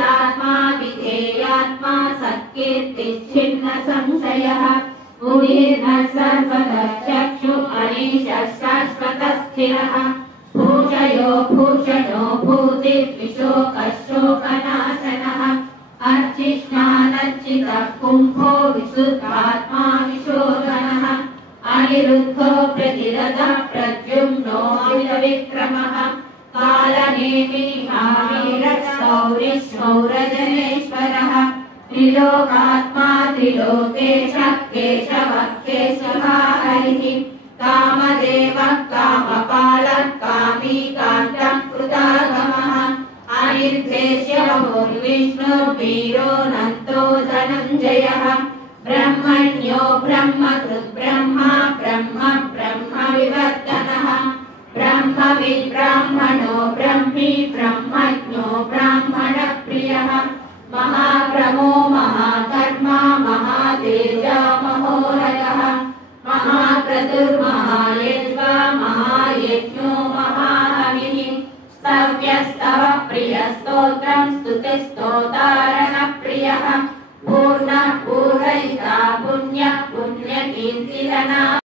शीलात्मा विधेयात्मा सत्कीर्तिश्चिन्न संशयः उदीर्णः सर्वतः चक्षु अनीशः शाश्वतः स्थिरः भूषयो भूषणो भूतिर्विशोकशोकनाशनः अर्चिष्णानर्चितः कुम्भो विशुद्धात्मा विशोधनः अनिरुद्धो प्रतिरथः प्रद्युम्नो विक्रमः कालनेमिः वीरः शौरिः शौरजनेश्वरः त्रिलोकात्मा त्रिलोकेशः केशवः केशवहरिः कामदेवः कामपालः कामी कान्तः कृतागमः अनिर्देश्यविष्णुर्वीरोऽनन्तो धनञ्जयः ब्रह्मण्यो ब्रह्मकृत् ब्रह्मा ब्रह्म ब्रह्म विवर्तनः ब्रह्मविद्ब्राह्मणो ब्रह्मी ब्रह्मज्ञो ब्राह्मणप्रियः महाभ्रमो महाकर्मा महातेजा महोरगः महाक्रतुर्महायज्वा महायज्ञो महाहविः स्तव्यस्तव प्रियस्तोत्रं स्तुतिस्तोतारणप्रियः पूर्णः पूरयिता पुण्यः पुण्यकीर्तिधनः